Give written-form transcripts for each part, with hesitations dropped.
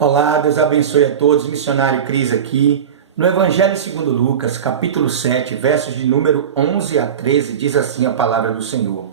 Olá, Deus abençoe a todos, missionário Cris aqui. No Evangelho segundo Lucas, capítulo 7, versos de número 11 a 13, diz assim a palavra do Senhor.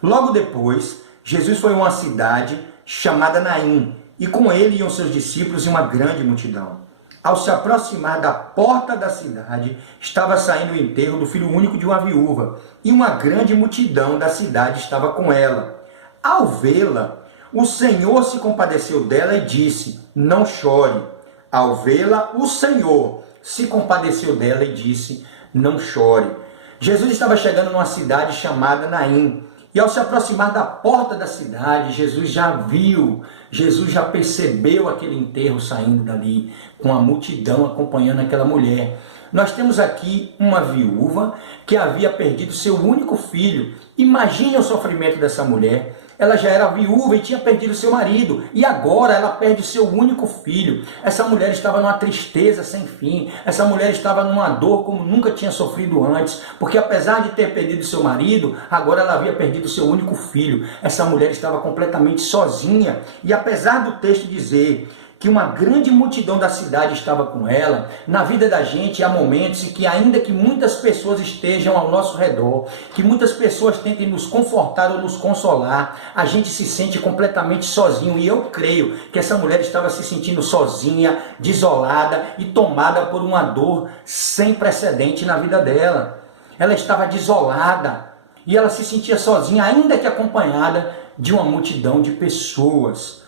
Logo depois, Jesus foi a uma cidade chamada Naim, e com ele iam seus discípulos e uma grande multidão. Ao se aproximar da porta da cidade, estava saindo o enterro do filho único de uma viúva, e uma grande multidão da cidade estava com ela. Ao vê-la, o Senhor se compadeceu dela e disse, não chore. Ao vê-la, o Senhor se compadeceu dela e disse, não chore. Jesus estava chegando numa cidade chamada Naim. E ao se aproximar da porta da cidade, Jesus já viu, Jesus já percebeu aquele enterro saindo dali, com a multidão acompanhando aquela mulher. Nós temos aqui uma viúva que havia perdido seu único filho. Imagine o sofrimento dessa mulher. Ela já era viúva e tinha perdido seu marido, e agora ela perde seu único filho. Essa mulher estava numa tristeza sem fim, essa mulher estava numa dor como nunca tinha sofrido antes, porque apesar de ter perdido seu marido, agora ela havia perdido seu único filho. Essa mulher estava completamente sozinha, e apesar do texto dizer que uma grande multidão da cidade estava com ela, na vida da gente há momentos em que ainda que muitas pessoas estejam ao nosso redor, que muitas pessoas tentem nos confortar ou nos consolar, a gente se sente completamente sozinho. E eu creio que essa mulher estava se sentindo sozinha, desolada e tomada por uma dor sem precedente na vida dela. Ela estava desolada e ela se sentia sozinha, ainda que acompanhada de uma multidão de pessoas.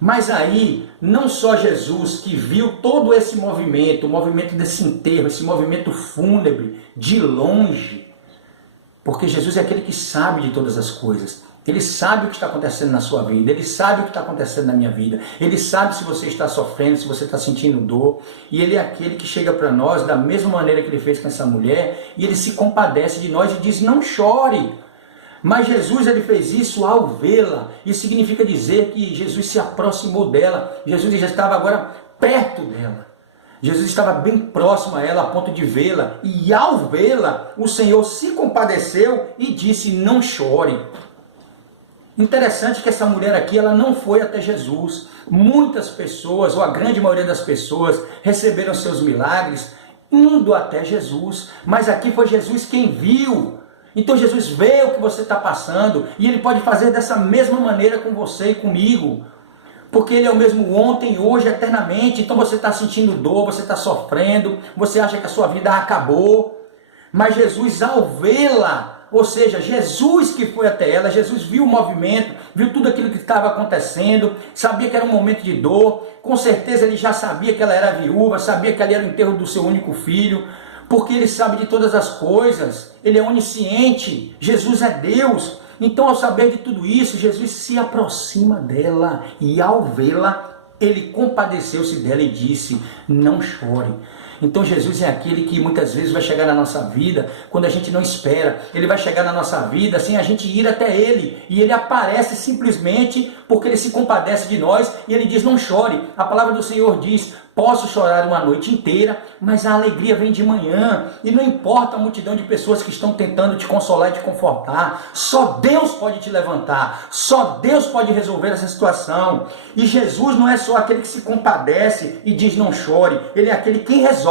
Mas aí, não só Jesus que viu todo esse movimento, o movimento desse enterro, esse movimento fúnebre, de longe, porque Jesus é aquele que sabe de todas as coisas. Ele sabe o que está acontecendo na sua vida, ele sabe o que está acontecendo na minha vida, ele sabe se você está sofrendo, se você está sentindo dor, e ele é aquele que chega para nós da mesma maneira que ele fez com essa mulher, e ele se compadece de nós e diz, não chore. Mas Jesus ele fez isso ao vê-la. Isso significa dizer que Jesus se aproximou dela. Jesus já estava agora perto dela. Jesus estava bem próximo a ela a ponto de vê-la. E ao vê-la, o Senhor se compadeceu e disse, não chore. Interessante que essa mulher aqui, ela não foi até Jesus. Muitas pessoas, ou a grande maioria das pessoas, receberam seus milagres indo até Jesus. Mas aqui foi Jesus quem viu. Então Jesus vê o que você está passando e Ele pode fazer dessa mesma maneira com você e comigo. Porque Ele é o mesmo ontem, hoje, eternamente. Então você está sentindo dor, você está sofrendo, você acha que a sua vida acabou. Mas Jesus ao vê-la, ou seja, Jesus que foi até ela, Jesus viu o movimento, viu tudo aquilo que estava acontecendo, sabia que era um momento de dor. Com certeza Ele já sabia que ela era viúva, sabia que ali era o enterro do seu único filho. Porque Ele sabe de todas as coisas, Ele é onisciente, Jesus é Deus. Então, ao saber de tudo isso, Jesus se aproxima dela e ao vê-la, Ele compadeceu-se dela e disse, não chore. Então Jesus é aquele que muitas vezes vai chegar na nossa vida quando a gente não espera. Ele vai chegar na nossa vida sem a gente ir até Ele. E Ele aparece simplesmente porque Ele se compadece de nós e Ele diz, não chore. A palavra do Senhor diz, posso chorar uma noite inteira, mas a alegria vem de manhã. E não importa a multidão de pessoas que estão tentando te consolar e te confortar. Só Deus pode te levantar. Só Deus pode resolver essa situação. E Jesus não é só aquele que se compadece e diz não chore. Ele é aquele que resolve.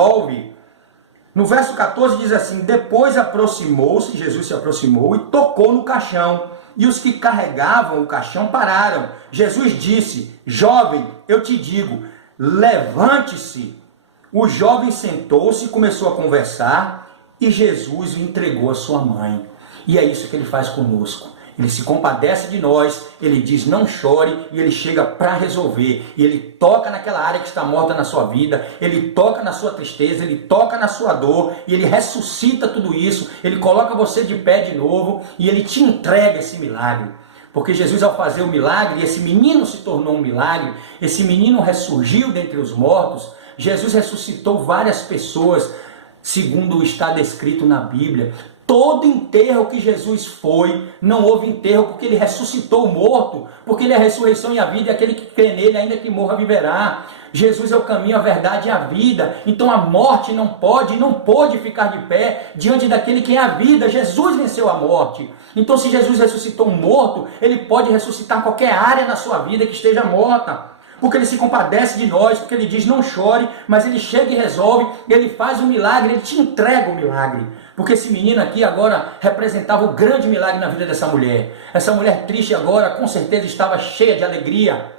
No verso 14 diz assim, depois aproximou-se, Jesus se aproximou e tocou no caixão. E os que carregavam o caixão pararam. Jesus disse, jovem, eu te digo, levante-se. O jovem sentou-se e começou a conversar e Jesus o entregou à sua mãe. E é isso que Ele faz conosco. Ele se compadece de nós, Ele diz não chore e Ele chega para resolver. E Ele toca naquela área que está morta na sua vida, Ele toca na sua tristeza, Ele toca na sua dor e Ele ressuscita tudo isso. Ele coloca você de pé de novo e Ele te entrega esse milagre. Porque Jesus, ao fazer o milagre, esse menino se tornou um milagre, esse menino ressurgiu dentre os mortos, Jesus ressuscitou várias pessoas, segundo está descrito na Bíblia. Todo enterro que Jesus foi, não houve enterro, porque Ele ressuscitou o morto, porque Ele é a ressurreição e a vida, e aquele que crê nele, ainda que morra, viverá. Jesus é o caminho, a verdade e a vida. Então a morte não pôde ficar de pé diante daquele que é a vida. Jesus venceu a morte. Então se Jesus ressuscitou um morto, Ele pode ressuscitar qualquer área na sua vida que esteja morta. porque ele se compadece de nós, porque ele diz não chore, mas ele chega e resolve, ele faz um milagre, ele te entrega o milagre. Porque esse menino aqui agora representava o grande milagre na vida dessa mulher. Essa mulher triste agora com certeza estava cheia de alegria.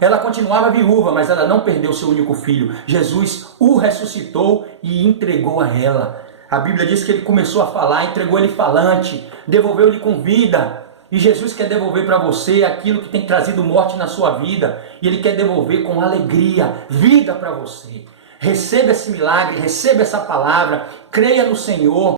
Ela continuava viúva, mas ela não perdeu seu único filho. Jesus o ressuscitou e entregou a ela. A Bíblia diz que ele começou a falar, entregou ele falante, devolveu-lhe com vida. E Jesus quer devolver para você aquilo que tem trazido morte na sua vida. E Ele quer devolver com alegria, vida para você. Receba esse milagre, receba essa palavra, creia no Senhor.